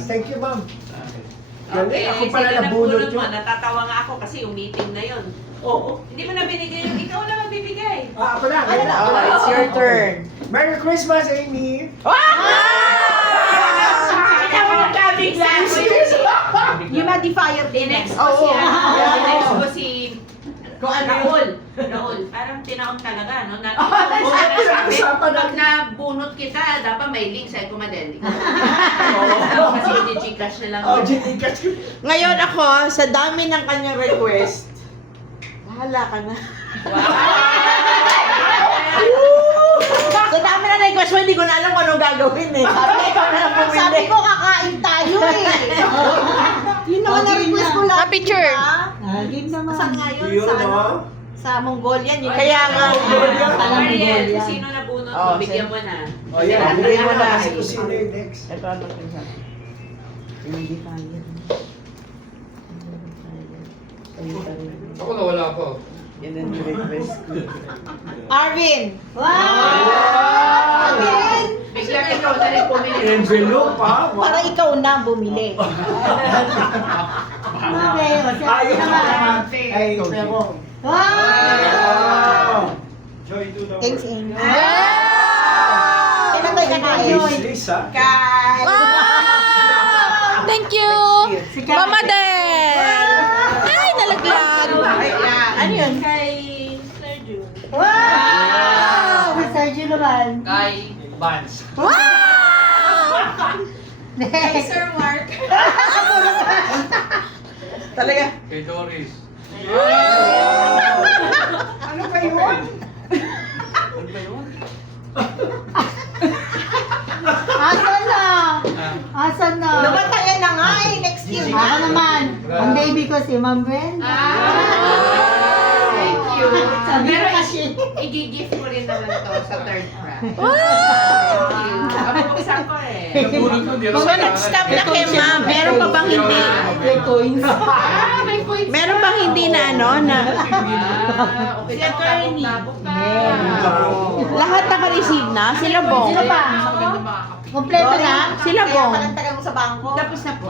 Thank you, ma'am. Okay, Ako pala sino nabunot mo? yun. Natatawa nga ako kasi yung meeting na yun. Oo. Hindi mo na binigay yung ikaw na magbibigay. Ako na. Ano na? Oh, It's your turn. Merry Christmas, Amy! Ako nagkabigla. Humidifier din. Next ko si next ko si Kung ano Raul. Raul, parang tinaon talaga, no? Usapan Pag natin. nabunot kita, dapat may link sa Kumadeli. Kasi hindi Gcash na lang. Oh, Gcash. Ngayon ako, sa dami ng kanyang request, bahala ka na. Sa dami ng request mo, hindi ko na alam kung anong gagawin eh. Sabi ikaw na lang bumili. Sabi ko kakain tayo eh. Yun naman na request ko lang. Pa-picture. Game naman. Saan nga yun? Yun, Sa ano? no? Sa Mongolian. Yung Kaya nga. Mariel, kung sino nabunot mo, bigyan mo na. Oh, yan. Bigay mo na. Kasi kung sino yung next. Ito ano ko siya. Humidifier. Ako nawala pa. Yan ang request ko. Arvin! Wow! Arvin! Bigla ikaw na rin pumili. Envelope, ha? Para ikaw na bumili. Okay, o siya Ay, naman. Ay, pero. Wow! Thanks, Amy. Kailan tayo kakain? Wishlist, ha? Kay... Thank you! Mama Del! Ay, nalaglag! Ano yun? Kay Sergio. Wow! Si Sergio naman. Kay Vance. Wow! Kay Sir Mark. Talaga? Kay Doris. Ano ba yun? Ano ba yun? Asan na? Asan na? Namatayan na nga eh. Next year Ako na. naman. Ang baby ko si Ma'am Brenda. Thank you. Sabi Pero ko kasi. i-gift ko rin naman to sa third round. Wow! Thank you. Ako buksan ko eh. Nabunod ko, di So, nag-stop na kay ma'am. Meron pa bang hindi? May coins. May points. Meron bang hindi na ano na Okay, attorney. lahat naka-receive na? Sila bong? Sino pa? Kompleto na? Sila bong? Kaya palang tagal mo sa bangko. Tapos na po.